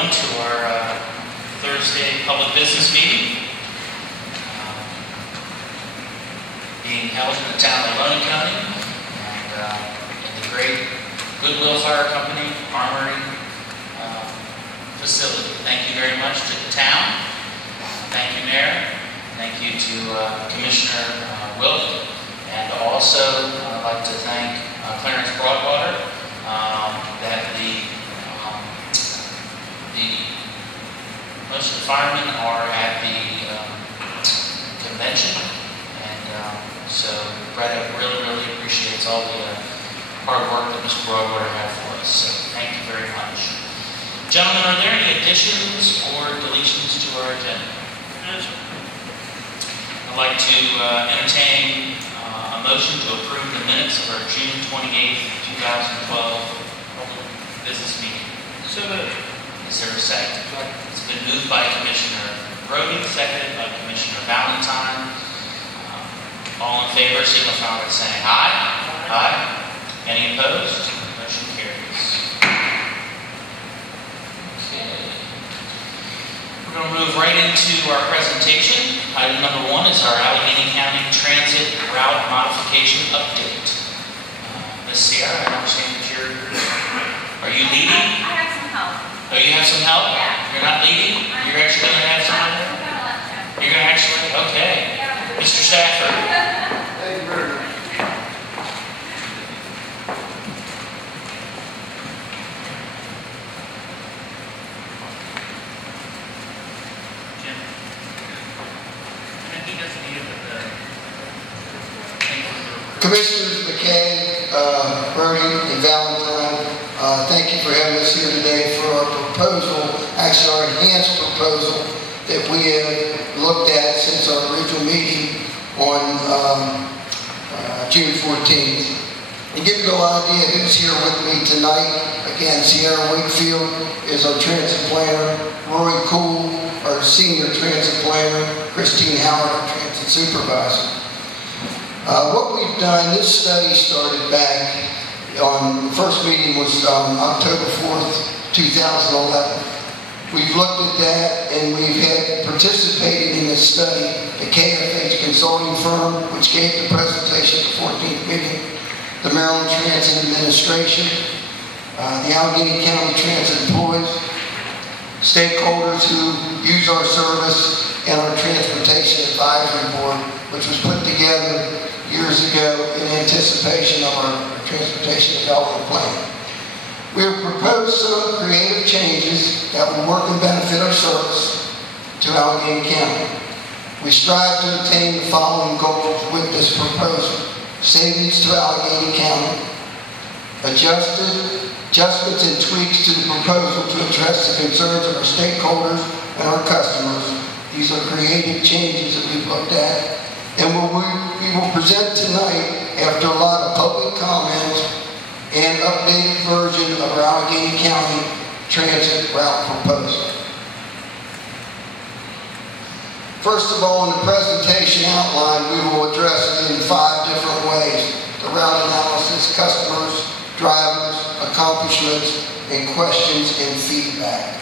everyone to our Thursday public business meeting being held in the town of Allegany and in the great Goodwill Fire Company Armory facility. Thank you very much to the town. Thank you, Mayor. Thank you to Commissioner Wilk. And also, I'd like to thank Clarence Broadwater that most of the firemen are at the convention, and so Brett really appreciates all the hard work that Mr. Broadwater had for us. So thank you very much. Gentlemen, are there any additions or deletions to our agenda? I'd like to entertain a motion to approve the minutes of our June 28th, 2012 public business meeting. So moved. Is there a second? It's been moved by Commissioner Brody, seconded by Commissioner Valentine. All in favor, signify by saying aye. Aye. Any opposed? Motion carries. Okay. We're going to move right into our presentation. Item number 1 is our Allegany County Transit Route Modification Update. Ms. Sierra, I understand that are you leading? I have some help. Oh, you have some help? Yeah. You're not leading? You're actually going to have some help? You're going to actually? Okay. Yeah. Mr. Stafford. Thank you very much. Jim. And he doesn't need it, but Commissioners McKay, Brody, and Valentine, thank you for having us here today for our proposal, actually our enhanced proposal that we have looked at since our original meeting on June 14th. And give you an idea who's here with me tonight. Again, Sierra Wakefield is our transit planner, Rory Cool, our senior transit planner, Christine Howard, our transit supervisor. What we've done, this study started back on, the first meeting was October 4th, 2011. We've looked at that and we've had participated in this study, the KFH consulting firm, which gave the presentation at the 14th meeting, the Maryland Transit Administration, the Allegany County Transit employees, stakeholders who use our service, and our Transportation Advisory Board, which was put together years ago in anticipation of our Transportation Development Plan. We have proposed some creative changes that will work and benefit our service to Allegany County. We strive to attain the following goals with this proposal: savings to Allegany County, adjustments and tweaks to the proposal to address the concerns of our stakeholders and our customers. These are creative changes that we've looked at, and we will present tonight after a lot of public comments and updated version of our Allegany County transit route proposal. First of all, in the presentation outline, we will address it in 5 different ways: the route analysis, customers, drivers, accomplishments, and questions and feedback.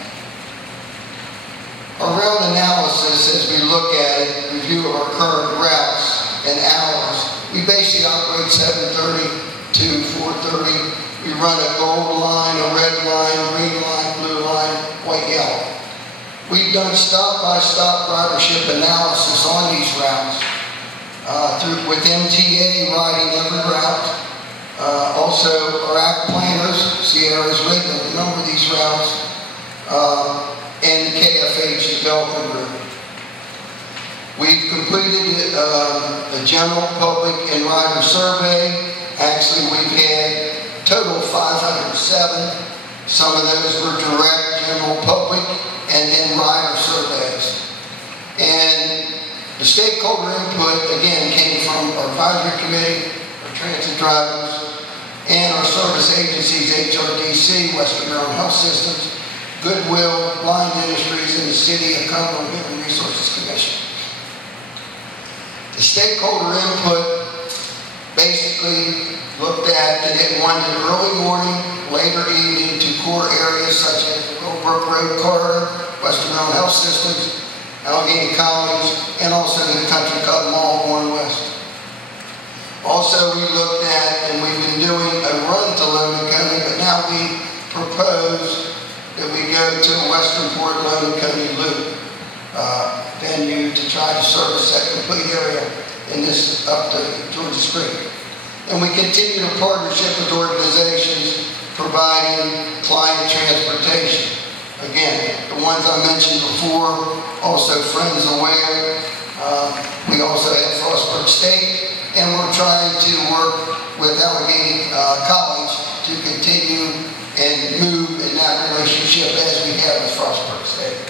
Our route analysis, as we look at it, review of our current routes and hours. We basically operate 7:30 to 4:30. We run a gold line, a red line, green line, blue line, white, yellow. We've done stop-by-stop ridership analysis on these routes with MTA riding every route. Also, our ACT planners, Sierra's written a number of these routes, and the KFH Development Group. We've completed a general public and rider survey. Actually, we've had a total of 507. Some of those were direct general public and then rider surveys. And the stakeholder input, again, came from our advisory committee, our transit drivers, and our service agencies, HRDC, Western Maryland Health Systems, Goodwill, Blind Industries, and the City of Cumberland Human Resources Commission. The stakeholder input basically looked at that it wanted early morning, later evening to core areas such as the Brook Road Corridor, Western Mental Health Systems, Allegany College, and also the Country Club Mall going west. Also, we looked at, and we've been doing a run to Allegany, but now we propose that we go to a Westernport Allegany loop venue to try to service that complete area in this up to Georgia Street. And we continue to partnership with organizations providing client transportation. Again, the ones I mentioned before, also Friends Aware. We also have Frostburg State, and we're trying to work with Allegany College to continue and move in that relationship as we have with Frostburg State.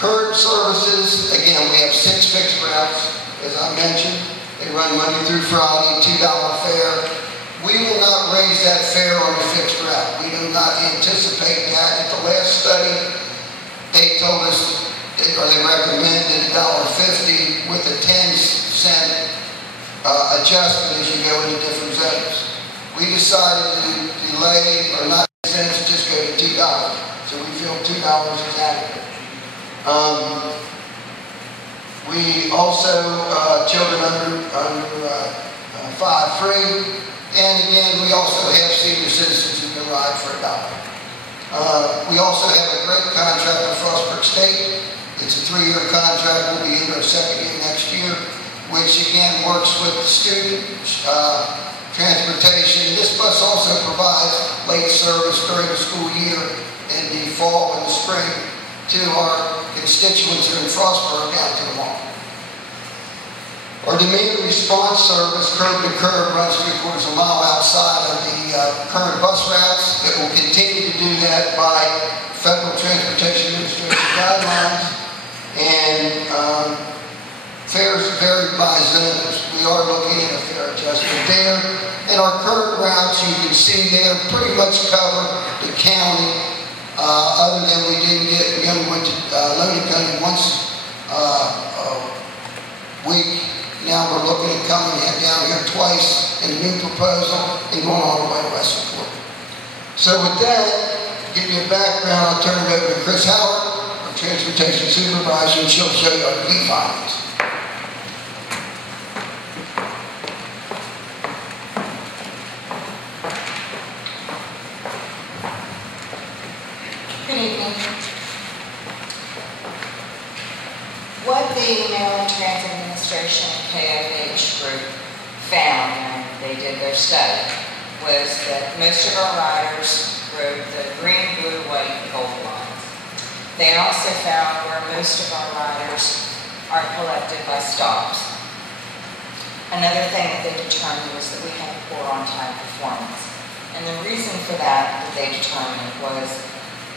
Current services, again, we have 6 fixed routes, as I mentioned. They run Monday through Friday, $2 fare. We will not raise that fare on a fixed route. We do not anticipate that. At the last study, they told us, or they recommended $1.50 with a 10-cent adjustment as you go into different zones. We decided to delay, or not cents, just go to $2. So we feel $2 is adequate. We also, children under 5 free. And again, we also have senior citizens who can ride for $1. We also have a great contract with Frostburg State. It's a 3-year contract. We'll be in our 2nd year next year, which again works with the student transportation. This bus also provides late service during the school year in the fall and the spring to our constituents here in Frostburg down to the mall. Our demand response service, curb to curb, runs 3/4 mile outside of the current bus routes. It will continue to do that by Federal Transportation Administration guidelines, and fares vary by zones. We are looking at a fare adjustment there. And our current routes, you can see there, pretty much cover the county, other than we only went to Allegany once a week. Now we're looking at coming down here twice in the new proposal and going all the way to Westernport. So with that, to give you a background, I'll turn it over to Chris Howard, our transportation supervisor, and she'll show you our key findings. Good evening. What the Maryland Transit Administration and KFH group found when they did their study was that most of our riders rode the green, blue, white, and gold lines. They also found where most of our riders are collected by stops. Another thing that they determined was that we had poor on-time performance. And the reason for that they determined was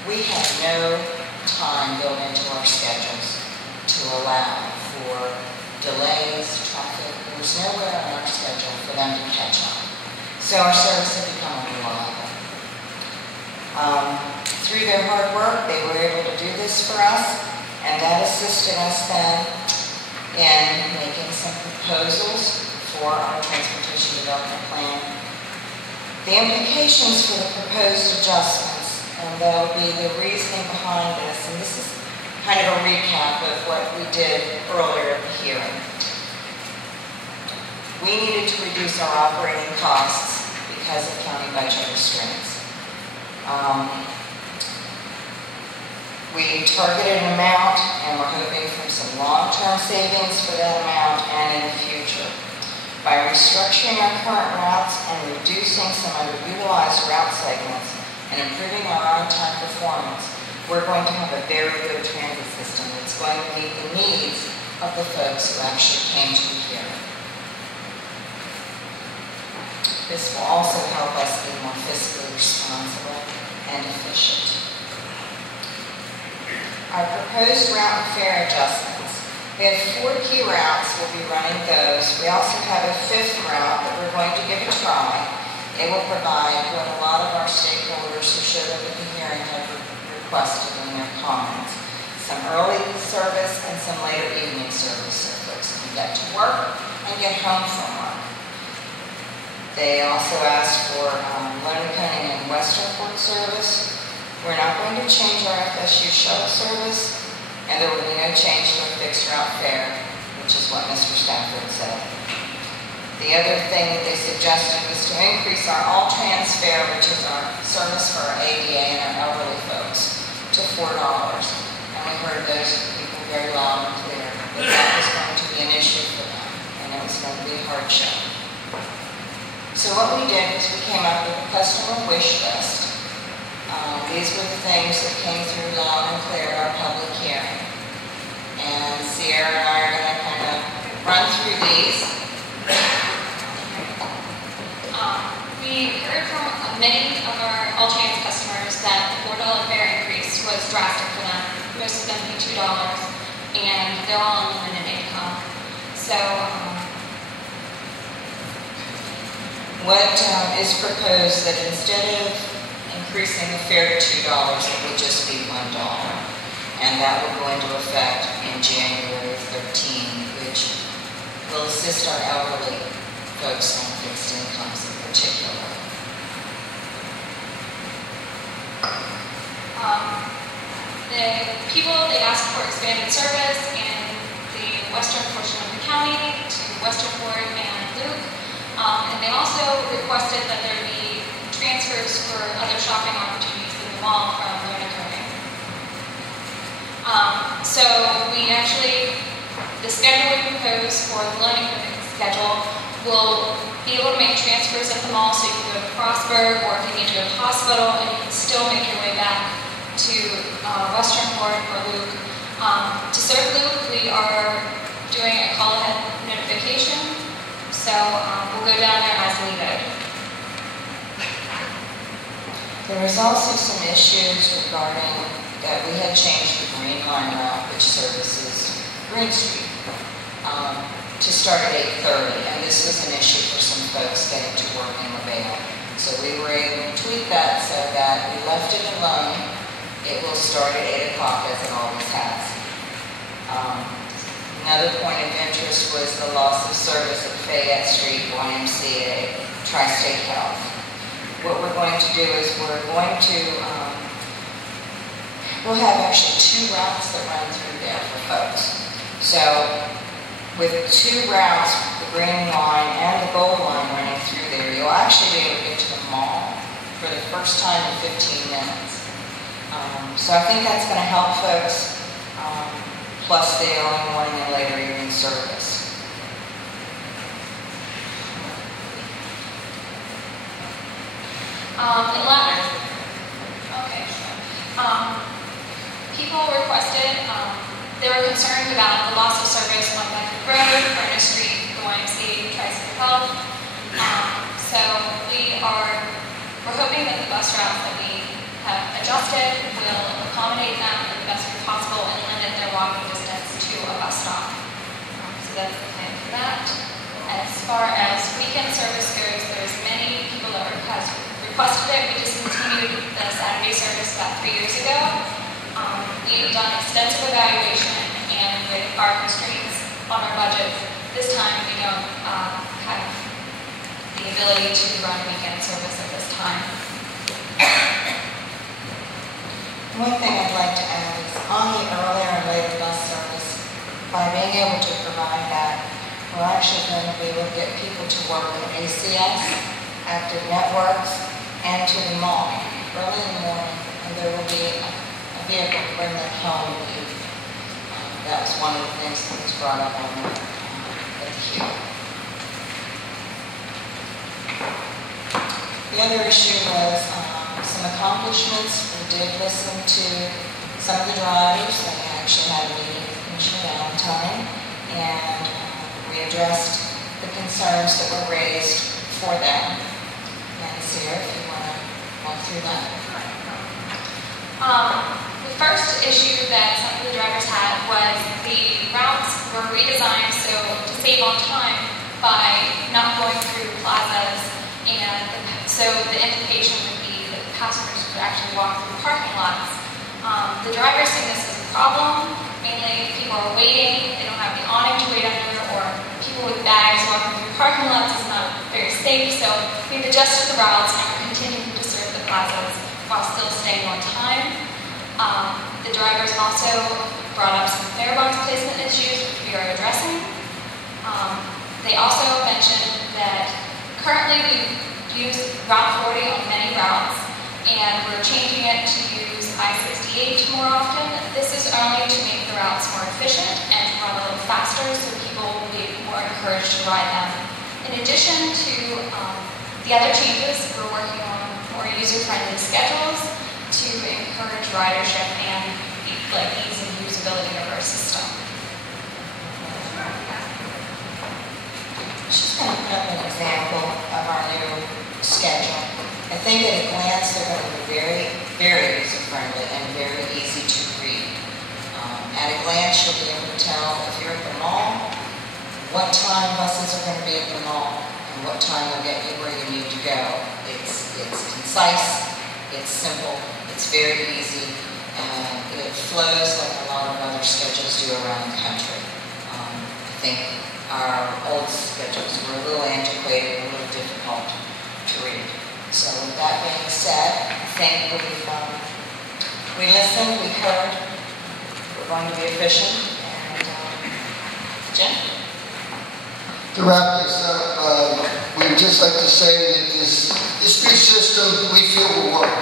we had no time built into our schedules to allow for delays, traffic. There was nowhere on our schedule for them to catch on. So our service had become unreliable. Through their hard work, they were able to do this for us, and that assisted us then in making some proposals for our transportation development plan. The implications for the proposed adjustments, and that will be the reasoning behind this, and this is kind of a recap of what we did earlier in the hearing. We needed to reduce our operating costs because of county budget restraints. We targeted an amount, and we're hoping for some long-term savings for that amount and in the future. By restructuring our current routes and reducing some underutilized route segments and improving our on-time performance, we're going to have a very good transit system that's going to meet the needs of the folks who actually came to the hearing. This will also help us be more fiscally responsible and efficient. Our proposed route and fare adjustments. We have 4 key routes. We'll be running those. We also have a 5th route that we're going to give a try. It will provide what a lot of our stakeholders who showed up at the hearing have requested in their comments. Some early service and some later evening service so folks can get to work and get home from work. They also asked for Allegany and Westernport service. We're not going to change our FSU shuttle service, and there will be no change to a fixed route fare, which is what Mr. Stafford said. The other thing that they suggested was to increase our all-trans fare, which is our service for our ADA and our elderly folks, to $4. And we heard those people very loud and clear that that was going to be an issue for them, and it was going to be a hardship. So what we did was we came up with a customer wish list. These were the things that came through loud and clear at our public hearing. And Sierra and I are going to kind of run through these. We heard from many of our all-trans customers that the $4 fare increase was drastic for them. Most of them pay $2, and they're all on limited income. So, what is proposed that instead of increasing the fare to $2, it would just be $1. And that will go into effect in January of 13, which will assist our elderly folks on fixed incomes in particular. The people, they asked for expanded service in the western portion of the county to Westerport and Luke. And they also requested that there be transfers for other shopping opportunities in the mall from Allegany. So we actually, the schedule we propose for the learning schedule will be able to make transfers at the mall, so you can go to Frostburg, or if you need to go to the hospital, and you can still make your way back to Westerport or Luke. To serve Luke, we are doing a call-ahead notification, so we'll go down there as needed. There was also some issues regarding that we had changed the Green Line route, which services Green Street, to start at 8:30, and this was an issue for some folks getting to work in LaVale. So we were able to tweak that so that we left it alone. It will start at 8 o'clock as it always has. Another point of interest was the loss of service at Fayette Street, YMCA, Tri-State Health. What we're going to do is we'll have actually 2 routes that run through there for folks. So with 2 routes, the Green Line and the Gold Line running through there, you'll actually be able to get to the mall for the first time in 15 minutes. So I think that's going to help folks, plus the early morning and later evening service. People requested, they were concerned about the loss of service on Bedford Road, Furnace Street, the YMCA, Tri-State Health. So we're hoping that the bus routes that we have adjusted will accommodate them in the best way possible and limit their walking distance to a bus stop. So that's the plan for that. As far as weekend service goes, there's many people that requested it. We discontinued the Saturday service about 3 years ago. We've done extensive evaluation, and with our constraints on our budget, this time we don't have the ability to run weekend service at this time. One thing I'd like to add is on the earlier and later bus service, by being able to provide that, we're actually going to be able to get people to work with ACS, Active Networks, and to the mall early in the morning, and there will be a vehicle to bring them home with you. That was one of the things that was brought up on the queue. The other issue was some accomplishments. We did listen to some of the drivers. They actually had a meeting with Commissioner Valentine, and we addressed the concerns that were raised for them. And Sarah, if you want to walk through that. The first issue that some of the drivers had was the routes were redesigned so to save on time by not going through plazas, and so the implication would be that passengers would actually walk through parking lots. The drivers see this as a problem. Mainly people are waiting, they don't have the awning to wait under, or people with bags walking through parking lots is not very safe. So we've adjusted the routes and we're continuing to serve the plazas while still staying on time. The drivers also brought up some fare box placement issues, which we are addressing. They also mentioned that currently we use Route 40 on many routes, and we're changing it to use I-68 more often. This is only to make the routes more efficient and to run a little faster, so people will be more encouraged to ride them. In addition to the other changes, we're working on more user-friendly schedules to encourage ridership and ease and usability of our system. She's going to put up an example of our new schedule. I think at a glance they're going to be very, very user-friendly and very easy to read. At a glance you'll be able to tell if you're at the mall, what time buses are going to be at the mall and what time will get you where you need to go. It's concise, it's simple, it's very easy, and it flows like a lot of other schedules do around the country. I think our old schedules were a little antiquated, a little difficult to read. So with that being said, I think we listened, we heard, we're going to be efficient, and Jim? To wrap this up, we'd just like to say that this new system we feel will work.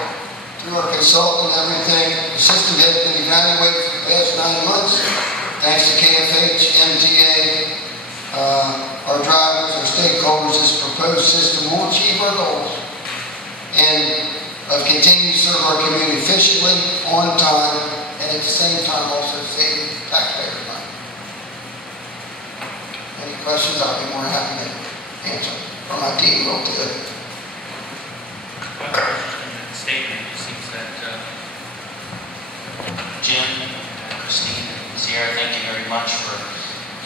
Through our consultant and everything, the system has been evaluated for the past 9 months. Thanks to KFH, MTA, our drivers, our stakeholders, this proposed system will achieve our goals and continue to serve our community efficiently, on time, and at the same time also save taxpayer money. Any questions, I'll be more happy to answer. Or my team will too. Statement, it seems that Jim, Christine, and Sierra, thank you very much for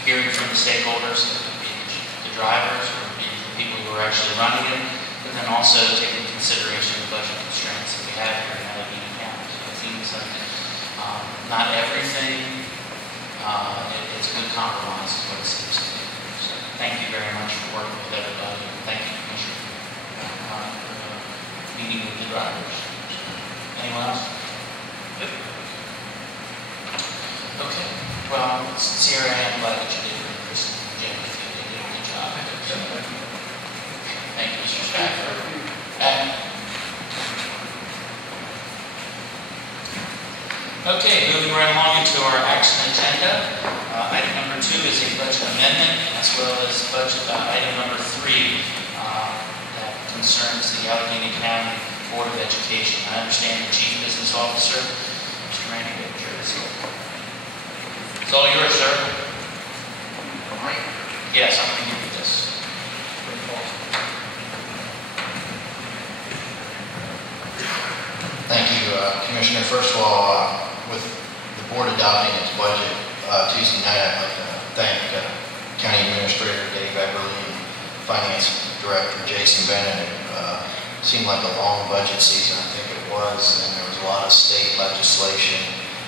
hearing from the stakeholders, the drivers, or the people who are actually running it, but then also taking into consideration the budget constraints that we have here in Allegany County. So it seems like not everything, it's a good compromise is what it seems to be. So thank you very much for working with everybody. Thank you, Commissioner, for meeting with the drivers. Anyone else? Good. Okay. Well, Sierra, I'm glad that you did it. Kristen and Jim, you did a good job. Thank you, Mr. Stafford. Okay, moving right along into our action agenda. Item number 2 is a budget amendment, as well as budget item number 3 that concerns the Allegany County Board of Education. I understand the Chief Business Officer, Mr. Randy Baker, is here. It's all yours, sir. Yes, I'm going to give you this. Thank you, Commissioner. First of all, with the board adopting its budget Tuesday night, I'd like to thank County Administrator Dave Everly and Finance Director Jason Bennett. It seemed like a long budget season, I think it was, and there was a lot of state legislation.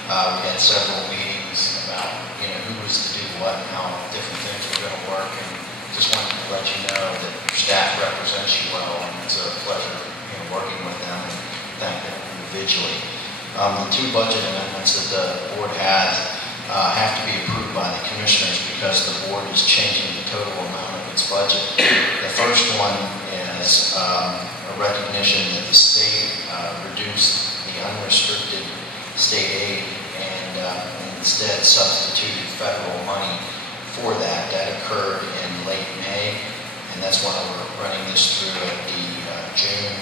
We had several meetings about, who was to do what and how different things were going to work, and just wanted to let you know that your staff represents you well, and it's a pleasure working with them, and thank them individually. The 2 budget amendments that the board has have to be approved by the commissioners because the board is changing the total amount of its budget. The first one is a recognition that the state reduced the unrestricted state aid and instead substituted federal money for that. That occurred in late May, and that's why we're running this through at the June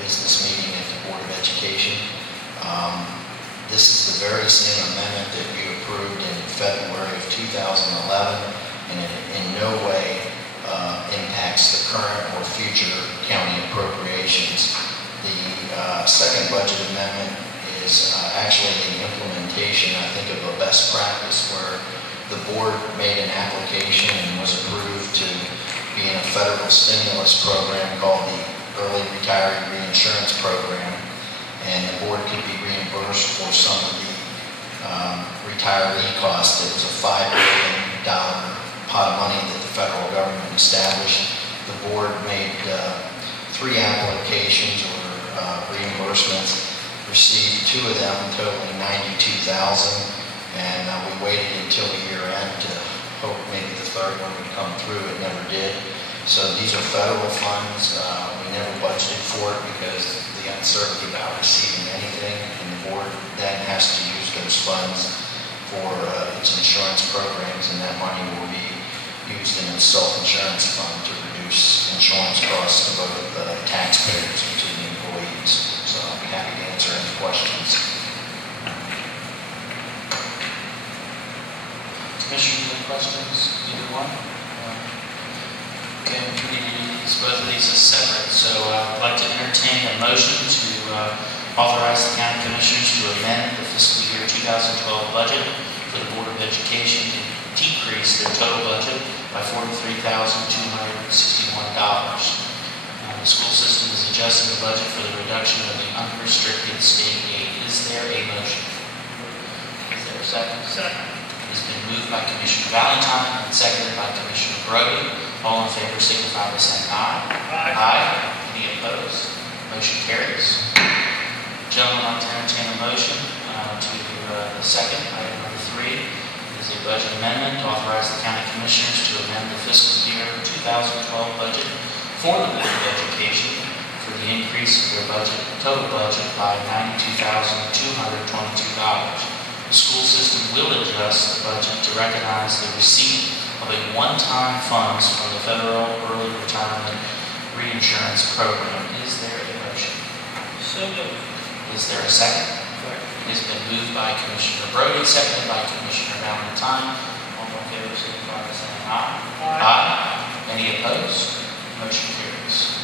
business meeting at the Board of Education. This is the very same amendment that you approved in February of 2011, and it in no way impacts the current or future county appropriations. The second budget amendment is actually the implementation, I think, of a best practice where the board made an application and was approved to be in a federal stimulus program called the Early Retiree Reinsurance Program, and the board could be reimbursed for some of the retiree costs. It was a $5 billion pot of money that the federal government established. The board made 3 applications, or reimbursements. Received 2 of them totaling $92,000, and we waited until the year end to hope maybe the third one would come through. It never did. So these are federal funds. We never budgeted for it because the uncertainty about receiving anything, and the board then has to use those funds for its insurance programs, and that money will be used in its self-insurance fund to reduce insurance costs to both taxpayers and to the employees. So I'll be happy to answer any questions. Commissioners, any questions? Either one? Okay, we need to do both of these as separate. So I'd like to entertain a motion to authorize the county commissioners to amend the fiscal year 2012 budget for the Board of Education to decrease their total budget by $43,261. The school system is adjusting the budget for the reduction of the unrestricted state aid. Is there a motion? Is there a second? Second. It has been moved by Commissioner Valentine and seconded by Commissioner Brody. All in favor signify by saying aye. Aye. Aye. Any opposed? Motion carries. Gentlemen, I'd like to entertain a motion to the second, item number 3, is a budget amendment to authorize the county commissioners to amend the fiscal year 2012 budget for the Board of Education for the increase of their budget, total budget by $92,222. The school system will adjust the budget to recognize the receipt of a one-time funds from the Federal Early Retirement Reinsurance Program. Is there a motion? So moved. Is there a second? It has been moved by Commissioner Brody, seconded by Commissioner Valentine. All in favor, signify by saying aye. Aye. Aye. Any opposed? Motion carries.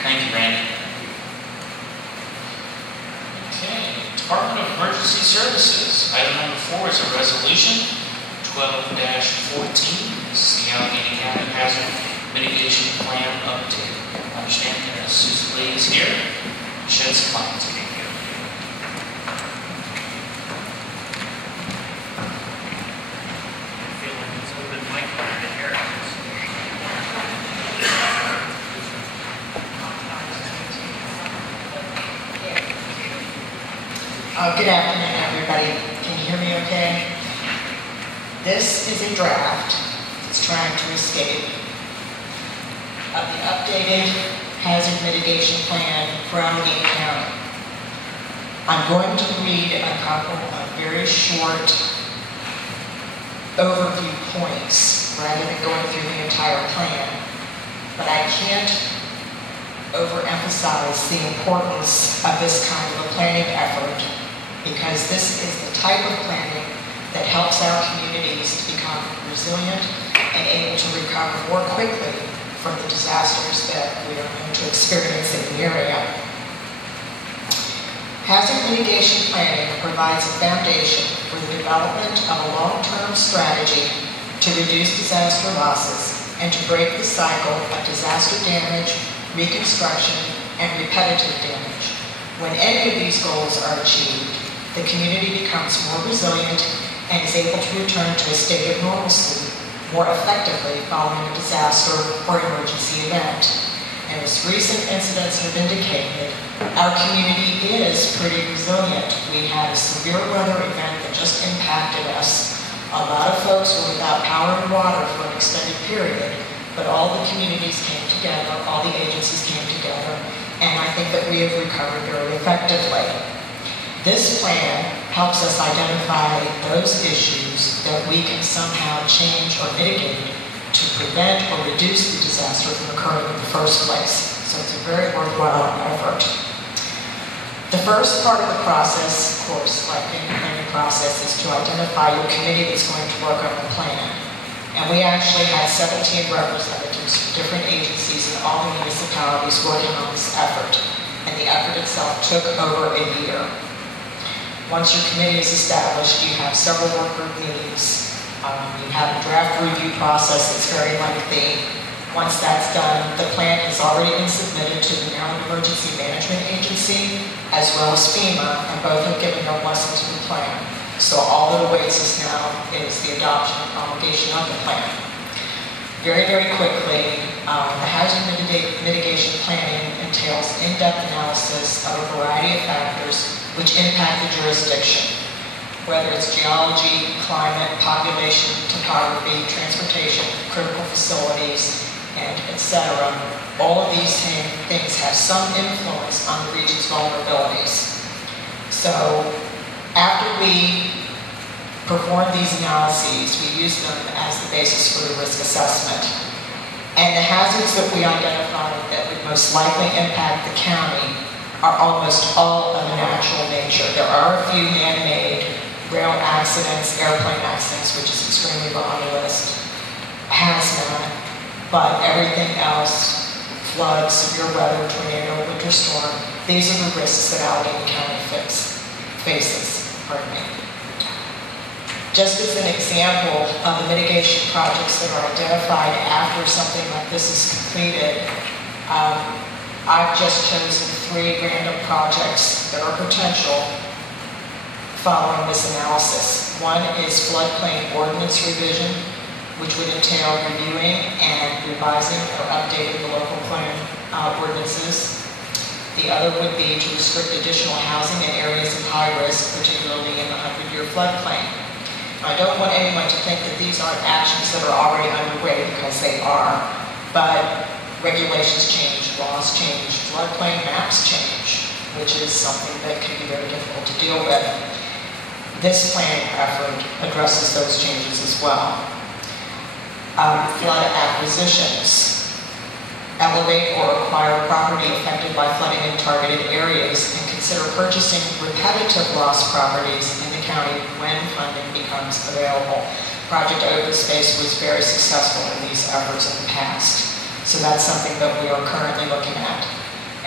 Thank you, Randy. Okay, Department of Emergency Services. Item number 4 is a resolution 12-14. This is the Allegany County Hazard Mitigation Plan update. I understand that Susan Lee is here. Shed some light. Good afternoon, everybody. Can you hear me okay? This is a draft that's trying to escape of the updated hazard mitigation plan for Allegany County. I'm going to read a couple of very short overview points rather than going through the entire plan, but I can't overemphasize the importance of this kind of a planning effort, because this is the type of planning that helps our communities to become resilient and able to recover more quickly from the disasters that we are going to experience in the area. Hazard mitigation planning provides a foundation for the development of a long-term strategy to reduce disaster losses and to break the cycle of disaster damage, reconstruction, and repetitive damage. When any of these goals are achieved, the community becomes more resilient and is able to return to a state of normalcy more effectively following a disaster or emergency event. And as recent incidents have indicated, our community is pretty resilient. We had a severe weather event that just impacted us. A lot of folks were without power and water for an extended period, but all the communities came together, all the agencies came together, and I think that we have recovered very effectively. This plan helps us identify those issues that we can somehow change or mitigate to prevent or reduce the disaster from occurring in the first place. So it's a very worthwhile effort. The first part of the process, of course, like any planning process, is to identify your committee that's going to work on the plan. And we actually had 17 representatives from different agencies and all the municipalities working on this effort. And the effort itself took over a year. Once your committee is established, you have several work group meetings. You have a draft review process that's very lengthy. Once that's done, the plan has already been submitted to the Maryland Emergency Management Agency as well as FEMA, and both have given their blessing to the plan. So all that awaits us now is the adoption and promulgation of the plan. Very, very quickly, The hazard mitigation planning entails in-depth analysis of a variety of factors which impact the jurisdiction, whether it's geology, climate, population, topography, transportation, critical facilities, and etc. All of these things have some influence on the region's vulnerabilities. So after we perform these analyses, we use them as the basis for the risk assessment. And the hazards that we identified that would most likely impact the county are almost all of a natural nature. There are a few man-made rail accidents, airplane accidents, which is extremely low on the list, hazmat, but everything else, flood, severe weather, tornado, winter storm, these are the risks that Allegany County faces. Pardon me. Just as an example of the mitigation projects that are identified after something like this is completed, I've just chosen 3 random projects that are potential following this analysis. One is floodplain ordinance revision, which would entail reviewing and revising or updating the local plan ordinances. The other would be to restrict additional housing in areas of high risk, particularly in the 100-year floodplain. I don't want anyone to think that these aren't actions that are already underway, because they are, but regulations change, laws change, floodplain maps change, which is something that can be very difficult to deal with. This planning effort addresses those changes as well. Flood acquisitions. Elevate or acquire property affected by flooding in targeted areas and consider purchasing repetitive loss properties in the county when funding becomes available. Project Open Space was very successful in these efforts in the past. So that's something that we are currently looking at.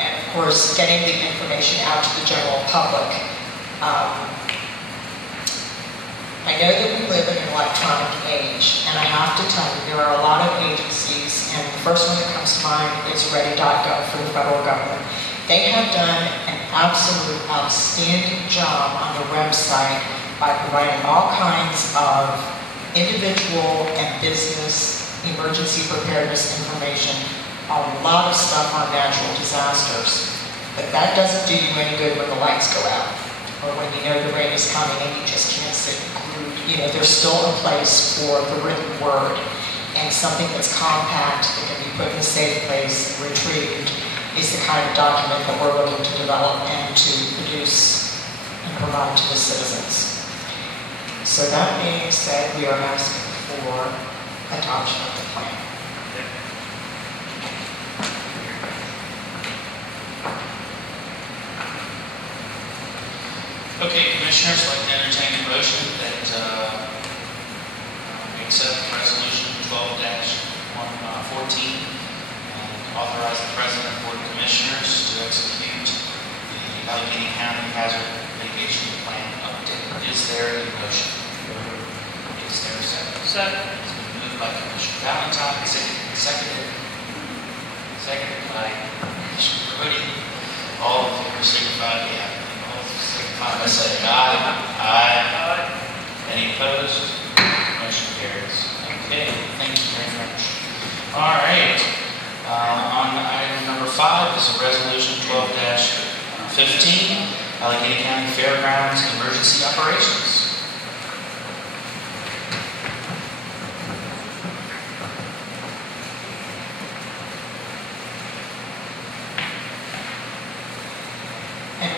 And of course, getting the information out to the general public. I know that we live in an electronic age, and I have to tell you, there are a lot of agencies, and the first one that comes to mind is ready.gov for the federal government. They have done an absolute outstanding job on the website by providing all kinds of individual and business emergency preparedness information, a lot of stuff on natural disasters. But that doesn't do you any good when the lights go out, or when you know the rain is coming and you just can't sit and glued. There's still a place for the written word, and something that's compact that can be put in a safe place and retrieved is the kind of document that we're looking to develop and to produce and provide to the citizens. So that being said, we are asking for adoption of the plan. Okay, Commissioners, I'd like to entertain a motion that we accept Resolution 12-14 and authorize the President of the Board of Commissioners to execute the Allegany County Hazard Mitigation Plan update. Is there a motion? Is there a second? Second. It's been moved by Commissioner Valentine, seconded by Commissioner Brody. All in favor signify by saying aye. Aye. Any opposed? Motion carries. Okay, thank you very much. All right. On item number 5 is a resolution 12-15, Allegany County Fairgrounds Emergency Operations.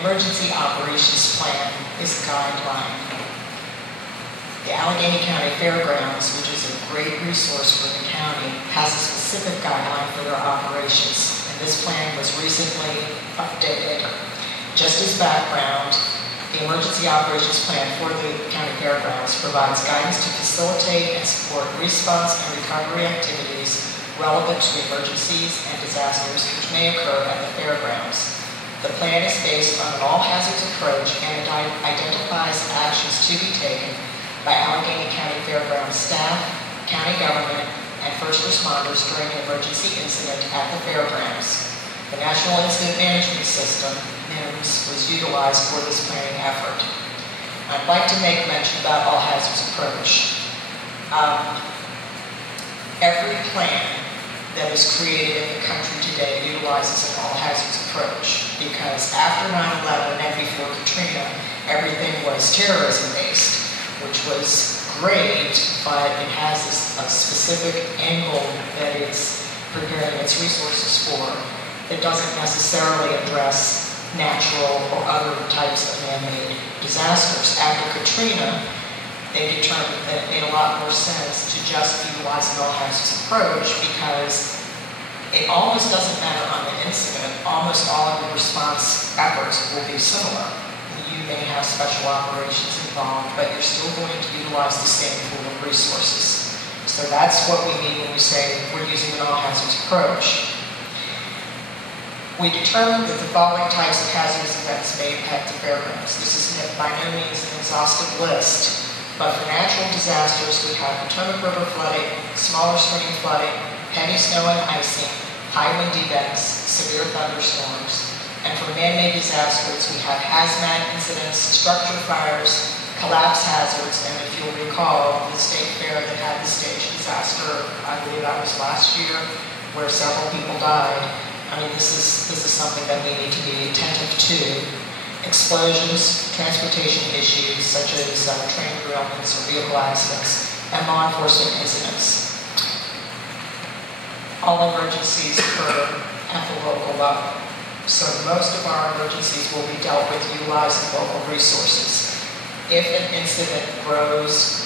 Emergency Operations Plan is a guideline. The Allegany County Fairgrounds, which is a great resource for the county, has a specific guideline for their operations, and this plan was recently updated. Just as background, the Emergency Operations Plan for the County Fairgrounds provides guidance to facilitate and support response and recovery activities relevant to emergencies and disasters which may occur at the fairgrounds. The plan is based on an all-hazards approach and it identifies actions to be taken by Allegany County Fairgrounds staff, county government, and first responders during an emergency incident at the fairgrounds. The National Incident Management System, NIMS, was utilized for this planning effort. I'd like to make mention about all-hazards approach. Every plan that is created in the country today utilizes an all-hazards approach, because after 9/11 and before Katrina, everything was terrorism-based, which was great, but it has a specific angle that it's preparing its resources for that doesn't necessarily address natural or other types of man-made disasters. After Katrina, they determined that it made a lot more sense to just utilize an all-hazards approach, because it almost doesn't matter on the incident. Almost all of the response efforts will be similar. You may have special operations involved, but you're still going to utilize the same pool of resources. So that's what we mean when we say we're using an all-hazards approach. We determined that the following types of hazardous events may impact the fairgrounds. This is by no means an exhaustive list, but for natural disasters, we have Potomac River flooding, smaller stream flooding, heavy snow and icing, high wind events, severe thunderstorms. And for man-made disasters, we have hazmat incidents, structure fires, collapse hazards, and if you'll recall, the state fair that had the stage disaster, I believe that was last year, where several people died. I mean, this is something that we need to be attentive to. Explosions, transportation issues such as train derailments or vehicle accidents, and law enforcement incidents. All emergencies occur at the local level. So most of our emergencies will be dealt with utilizing local resources. If an incident grows,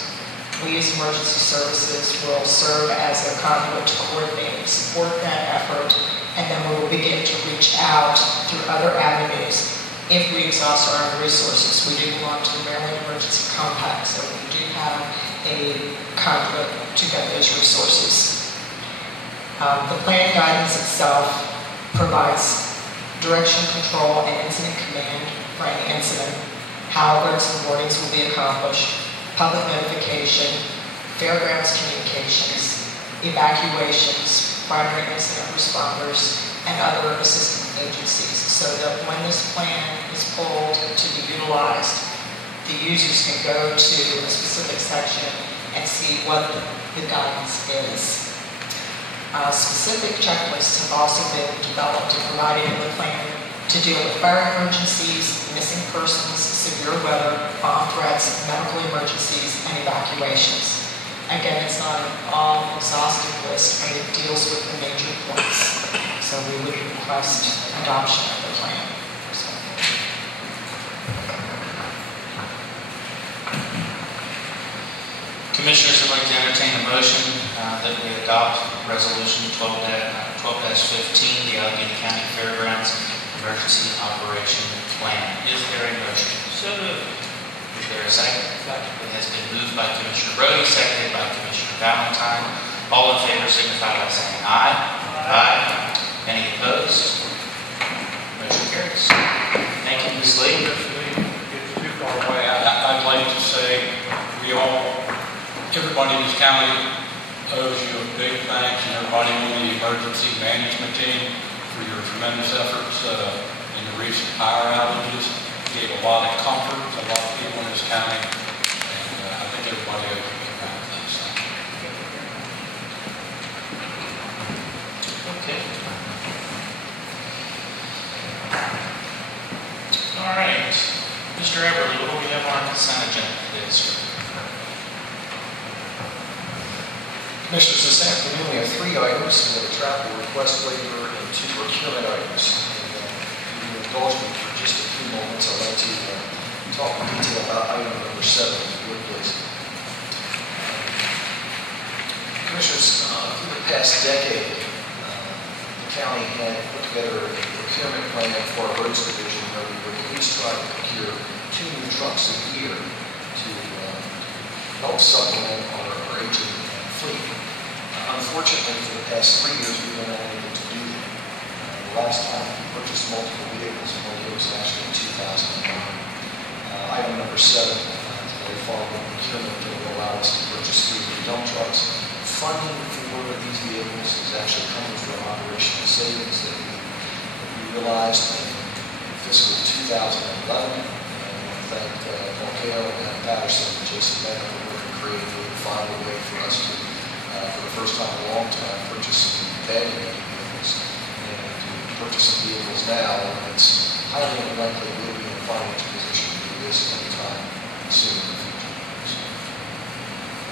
we as emergency services will serve as a conduit to coordinate and support that effort, and then we will begin to reach out through other avenues if we exhaust our own resources. We do belong to the Maryland Emergency Compact, so we do have a conduit to get those resources. The plan guidance itself provides direction, control, and incident command for any incident, how alerts and warnings will be accomplished, public notification, fairgrounds communications, evacuations, primary incident responders, and other assistant agencies, so that when this plan is pulled to be utilized, the users can go to a specific section and see what the guidance is. Specific checklists have also been developed and provided in the plan to deal with fire emergencies, missing persons, severe weather, bomb threats, medical emergencies, and evacuations. Again, it's not an all-exhaustive list, but it deals with the major points. So we would request adoption of the plan. Commissioners, I'd like to entertain a motion that we adopt Resolution 12-15, the Allegheny County Fairgrounds Emergency Operation Plan. Is there a motion? So moved. Is there a second? It has been moved by Commissioner Brody, seconded by Commissioner Valentine. All in favor signify by saying aye. Aye. Any opposed? Motion carries. Thank you, Ms. Lee. It's too far away. I'd like to say everybody in this county owes you a big thanks, and everybody on the emergency management team for your tremendous efforts in the recent power outages. Gave a lot of comfort to a lot of people in this county, and I think everybody owes you a big round of thanks. Okay. All right. Mr. Everly, what do we have on our consent agenda today, sir? Commissioners, this afternoon we have 3 items, a travel request waiver and 2 procurement items. And if you indulge me for just a few moments, I'd like to talk in detail about item number 7, if you would please. Commissioners, through the past decade, the county had put together a procurement plan for our roads division where we would at least try to procure 2 new trucks a year to help supplement our aging fleet. Unfortunately, for the past 3 years, we've been unable to do that. The last time we purchased multiple vehicles, it was actually in 2009. Item number 7, today following procurement that will allow us to purchase 3 new dump trucks. Funding for these vehicles is actually coming from operational savings that we realized in fiscal 2011. And I want to thank Paul Cale, Matt Patterson, and Jason Bennett for working creatively to find a way for us to, for the first time in a long time, purchase abandonment of vehicles. And to purchase some vehicles now, it's highly unlikely we'll be in a financial position to do this anytime soon in the future. So,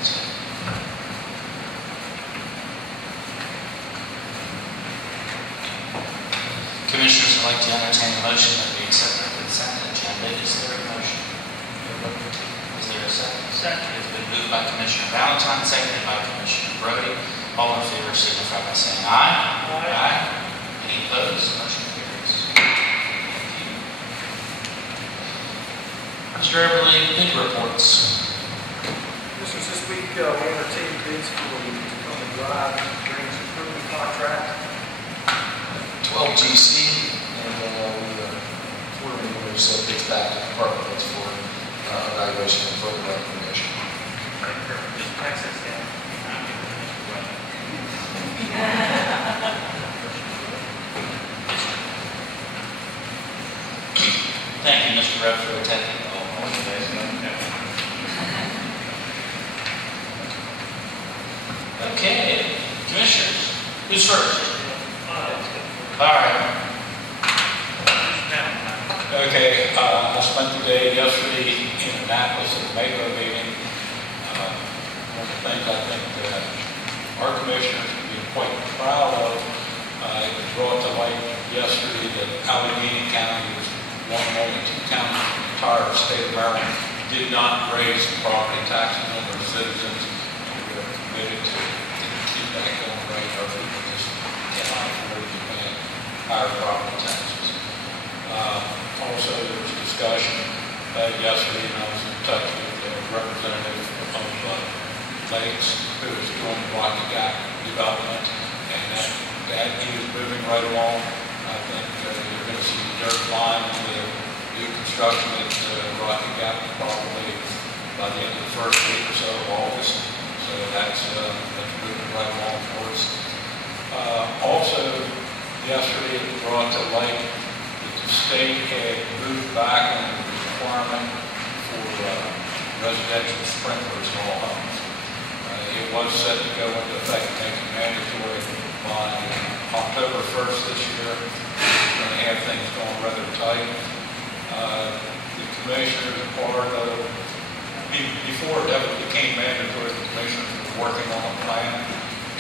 that's it. Commissioners, I'd like to entertain a motion that we accept the consent agenda. Is there a motion? Is there a second? Second. It's been moved by Commissioner Valentine, seconded by Commissioner Brody. All in favor signify by saying aye. Aye. Any opposed? Motion carries. Thank you. Mr. Everly, bid reports. This week we entertained bids for the Tacoma Drive drainage improvement contract. 12 GC, and forwarding those bids back to the department heads for evaluation and further recommendation. Just pass this down. Thank you, Mr. Rep, for attending. Okay, commissioners, who's first? All right. Okay, I spent the day yesterday in Annapolis at the Mako meeting. One of the things I think our commissioners can be quite proud of, it was brought to light yesterday that Allegany County was one of only two counties in the entire state of Maryland did not raise the property taxes on their citizens. And we are committed to keep that going right. Our people just cannot afford to pay higher property taxes. Also, there was discussion yesterday, and I was in touch with a representative of Lakes who is doing the Rocky Gap development, and that he is moving right along. I think you're going to see the dirt line and the new construction at Rocky Gap probably by the end of the first week or so of August. So that's moving right along for us. Also, yesterday it was brought to light that the state had moved back on the requirement for residential sprinklers in all homes. It was set to go into effect, making mandatory by October 1st this year. We're going to have things going rather tight. The commissioners are before it ever became mandatory, the commissioners were working on a plan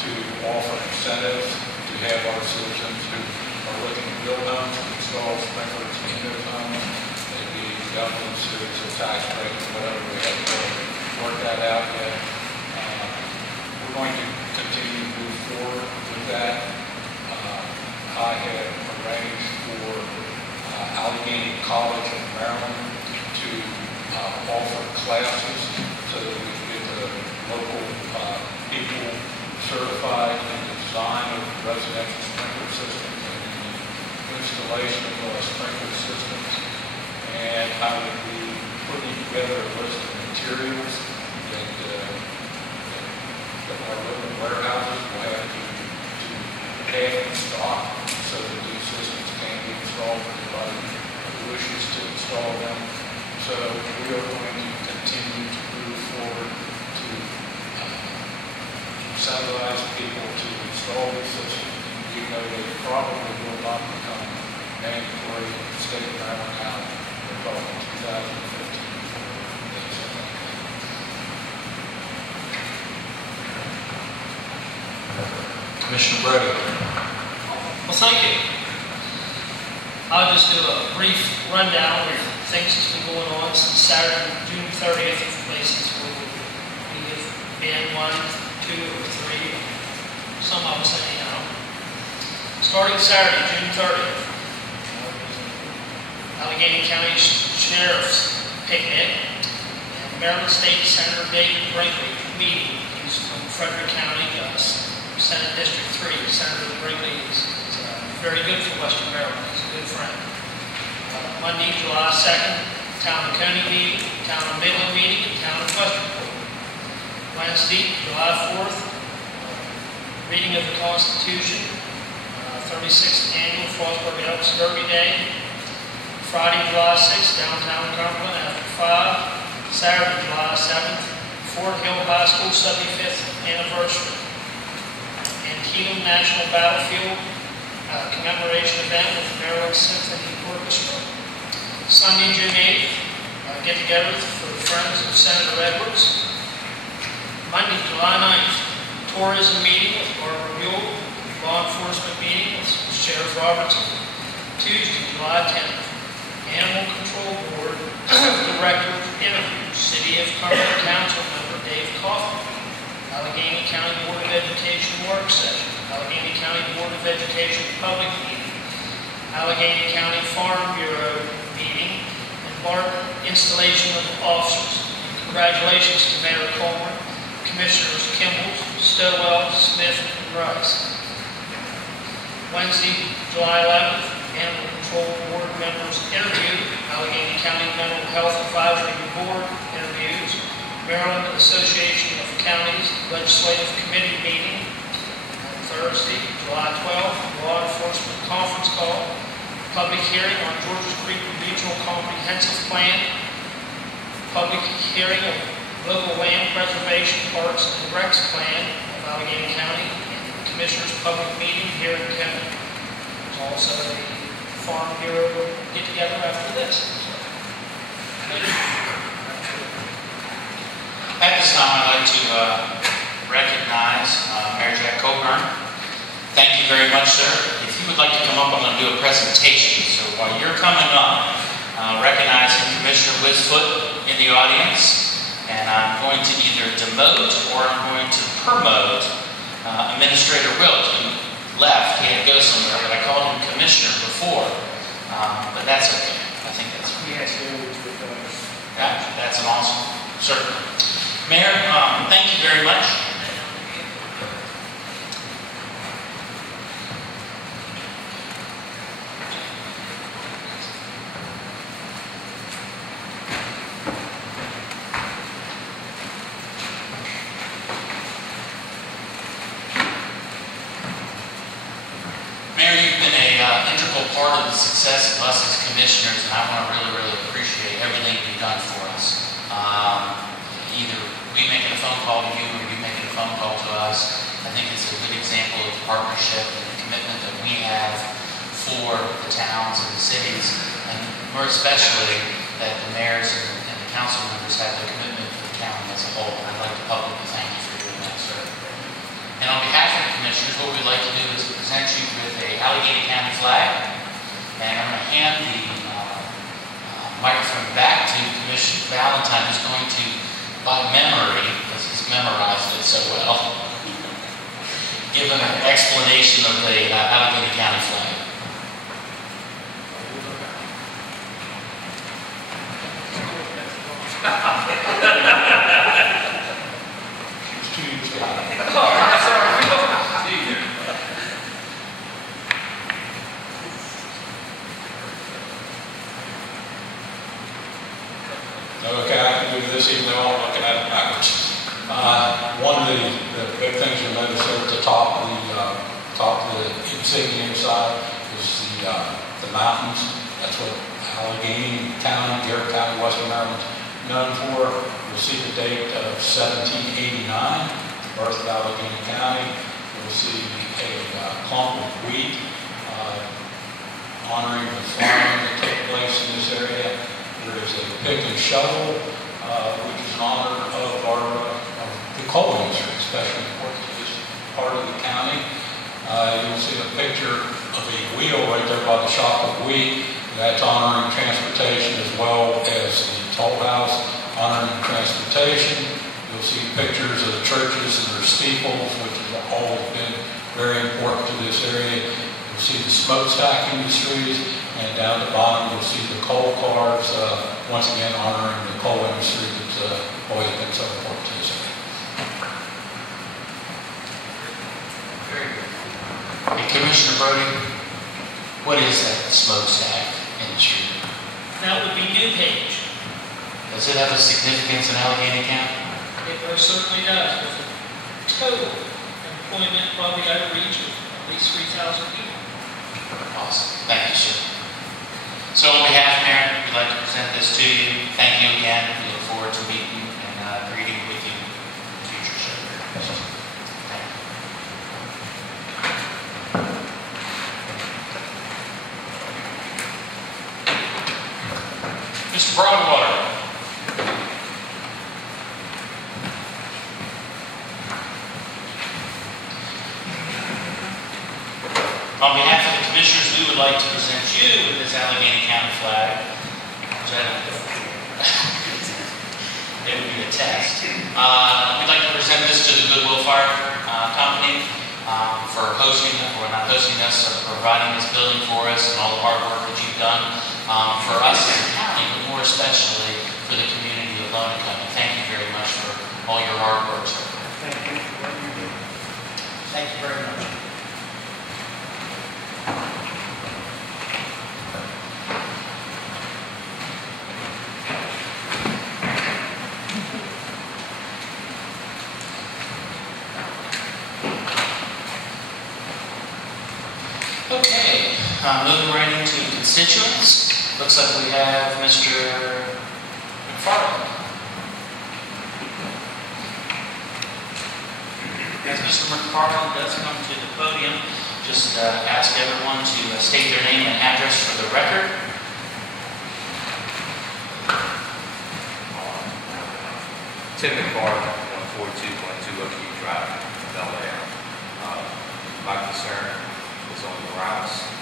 to offer incentives to have our citizens who are looking to build homes to install sprinklers in those homes. Maybe government series or tax break or whatever. We haven't really worked that out yet. We're going to continue to move forward with that. I have arranged for Allegany College in Maryland to offer classes so that we can get the local people certified in the design of residential sprinkler systems and in the installation of sprinkler systems. And I would be putting together a list of materials that our local warehouses will have to have in stock so that these systems can be installed for anybody who wishes to install them. So we are going to continue to move forward to incentivize people to install these systems, even though they probably will not become mandatory in the state of Maryland now. We're talking 2015. Commissioner Brody. Well, thank you. I'll just do a brief rundown of things that's been going on since Saturday, June 30th, places where we have been 1, 2, or 3, some of us anyhow. Starting Saturday, June 30th, Allegany County Sheriff's picnic, and Maryland State Senator David Brinkley meeting. He's from Frederick County, Senate District 3. Senator Brinkley is very good for Western Maryland. He's a good friend. Monday, July 2nd, Town of Coney meeting, Town of Midland meeting, and Town of Westernport. Wednesday, July 4th, reading of the Constitution, 36th Annual Frostburg Elks Derby Day. Friday, July 6th, downtown Cumberland after 5. Saturday, July 7th, Fort Hill High School 75th anniversary. And Antietam National Battlefield commemoration event with the Maryland Symphony Orchestra. Sunday, June 8th, get together for the Friends of Senator Edwards. Monday, July 9th, tourism meeting with Barbara Buell, law enforcement meeting with Sheriff Robertson. Tuesday, July 10th, Animal Control Board Director interview, City of Cumberland Council member Dave Kaufman. Allegany County Board of Education work session, Allegany County Board of Education public meeting, Allegany County Farm Bureau meeting, and BART installation of officers. Congratulations to Mayor Coleman, Commissioners Kimball, Stowell, Smith, and Rice. Wednesday, July 11th, Animal Control Board members interview, Allegany County Mental Health Advisory Board interviews, Maryland Association of Counties Legislative Committee meeting. On Thursday, July 12th, Law Enforcement Conference Call, public hearing on Georges Creek Regional Comprehensive Plan, public hearing of Local Land Preservation Parks and Recs Plan of Allegany County, and the Commissioners' public meeting here in Kenton. There's also a Farm Bureau get-together after this. At this time, I'd like to recognize Mayor Jack Coburn. Thank you very much, sir. If you would like to come up, I'm going to do a presentation. So while you're coming up, recognizing Commissioner Wisfoot in the audience, and I'm going to either demote or I'm going to promote Administrator Wilt, who left. He had to go somewhere, but I called him Commissioner before, but that's okay. I think that's okay. Yeah, that's an awesome, certainly. Mayor, thank you very much. Mayor, you've been an integral part of the success of us as commissioners, and I want to really, really appreciate everything you've done for us. Either we making a phone call to you or you making a phone call to us. I think it's a good example of the partnership and the commitment that we have for the towns and the cities, and more especially that the mayors and the council members have the commitment for the county as a whole. And I'd like to publicly thank you for doing that, sir. And on behalf of the commissioners, what we'd like to do is present you with a Allegany County flag. And I'm going to hand the microphone back to Commissioner Valentine, who's going to, by memory, because he's memorized it so well, give an explanation of the Allegany County flag. Okay, I can do this even though I'm looking at it backwards. One of the big things you'll notice there at the top of the insignia side is the mountains. That's what Allegany County, Garrett County, Western Maryland is known for. You'll see the date of 1789, birth of Allegany County. You'll see a clump of wheat honoring the farming that took place in this area. There is a pick and shovel, which is in honor of the coal industry, especially important to this part of the county. You'll see a picture of a wheel right there by the shop of wheat. That's honoring transportation as well as the toll house, honoring transportation. You'll see pictures of the churches and their steeples, which has always been very important to this area. You'll see the smokestack industries, and down at the bottom you'll see the coal cars, once again honoring the coal industry that's always been so important to this area. Very good. Hey, Commissioner Brody, what is that smokestack industry? That would be DuPage. Does it have a significance in Allegany County? It most certainly does, with a total employment probably outreach of at least 3,000 people. Awesome. Thank you, sir. So on behalf of Mayor, we'd like to present this to you. Thank you again. We look forward to meeting and greeting with you in the future, sir. Thank you. On behalf of the commissioners, we would like to present you with this Allegany County flag, which I don't know. It would be a test. We'd like to present this to the Goodwill Fire Company for hosting, or not hosting us, or providing this building for us and all the hard work that you've done for us as a county, but more especially for the community of Allegany. Thank you very much for all your hard work, sir. Thank you for what you do. Thank you very much. Okay, moving right into constituents. Looks like we have Mr. McFarland. As Mr. McFarland does come to the podium, just ask everyone to state their name and address for the record. Tim McFarland, 14212 Drive, Bel Air. My concern is on the routes.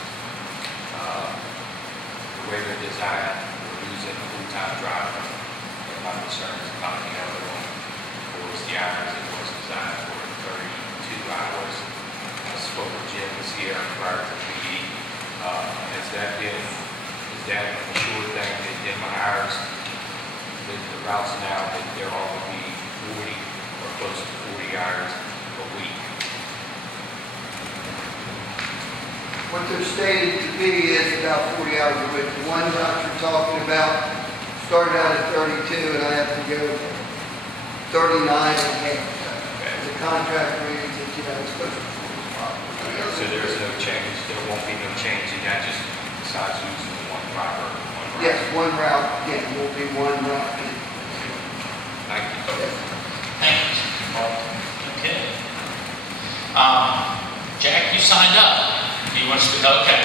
The way they're designed, we're losing a full-time driver. And my concern is about the other one. It was the hours it was designed for, 32 hours. I spoke with Jim this year prior to the meeting. Is that a sure thing that in my hours, the routes now, that they're all going to be 40 or close to 40 hours a week? What they're stated to be is about 40 hours a week. The one route you're talking about started out at 32, and I have to go 39 and a half. The contract reads that, it's supposed to be 45. So there's no change, there won't be no change in that, just besides using one driver, one route? Yes, one route, again, will be one route. Thank you. Thank you, Mr. McFarland. Okay. Jack, you signed up. Do you want to speak? Okay.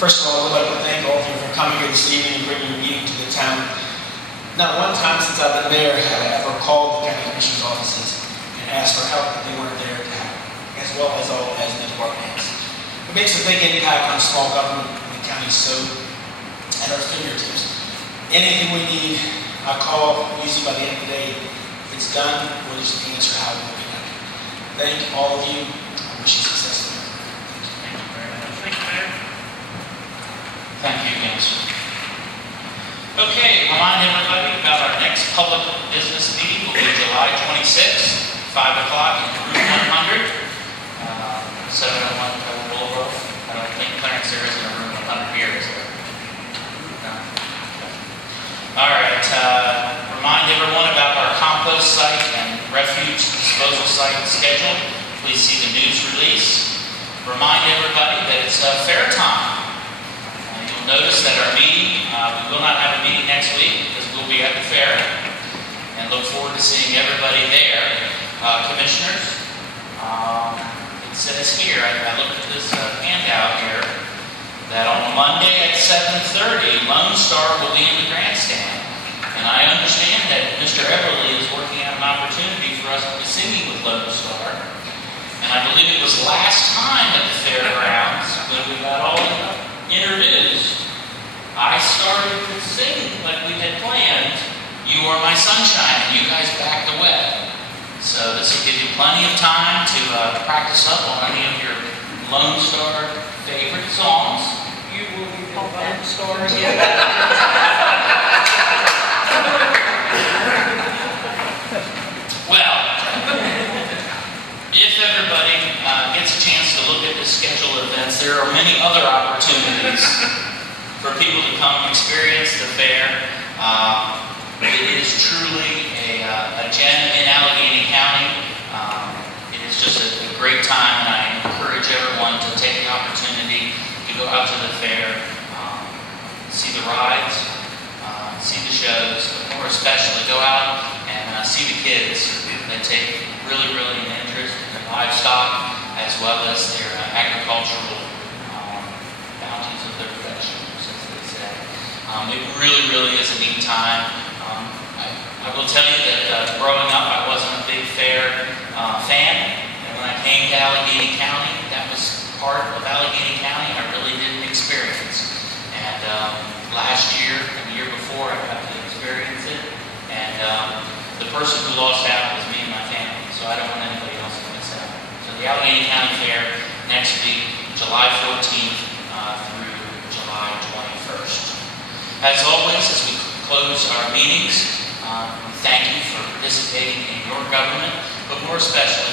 First of all, I would like to thank all of you for coming here this evening and bringing your meeting to the town. Not one time since I've been mayor have I ever called the county commissioner's offices and asked for help that they weren't there to help, as well as all as the department heads. It makes a big impact on small government in the county, so at our fingertips. Anything we need, I call, usually by the end of the day. If it's done, we'll just answer how we're looking at it. Thank all of you. I wish you success. Thank you very much. Thank you, Mayor. Thank you again, sir. Okay, remind everybody about our next public business meeting will be July 26th, 5 o'clock in room 100, 701 Cover Boulevard. I don't think Clarence there isn't a room 100 here, is there? No. All right, remind everyone about our compost site and refuge disposal site schedule. Please see the news release. Remind everybody that it's fair time. You'll notice that our meeting, we will not have a meeting next week because we'll be at the fair, and look forward to seeing everybody there. Commissioners, it says here, I looked at this handout here, that on Monday at 7:30, Lone Star will be in the grandstand. And I understand that Mr. Everly is working out an opportunity for us to be singing with Lone Star. And I believe it was last time at the fairgrounds when we got all introduced, I started to sing like we had planned, You Are My Sunshine, and you guys backed away. So this will give you plenty of time to practice up on any of your Lone Star favorite songs. You will be the Lone Stars. Well, if everybody gets a chance to look at the schedule of events, there are many other opportunities for people to come and experience the fair. It is truly a gem in Allegany County. It is just a great time, and I encourage everyone to take the opportunity to go out to the fair, see the rides, see the shows, but more especially go out and see the kids. They take really an interest in their livestock as well as their agricultural bounties of their vegetables, as they say. It really, really is a neat time. I will tell you that growing up, I wasn't a big fair fan. And when I came to Allegany County, that was part of Allegany County I really didn't experience. And last year and the year before, I got to experience it. And the person who lost out was me and my family. So I don't want anybody else to miss out. So the Allegany County Fair next week, July 14th through July 21st. As always, as we close our meetings, we thank you for participating in your government, but more especially